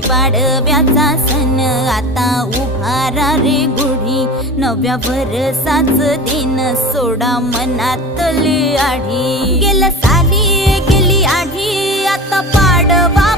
पाडव्याचा सण आता उभारा रे गुढी, नव्या वर्षाच दिन सोडा मनातली आढी। गेलं साली गेली आढी, आता पाडवा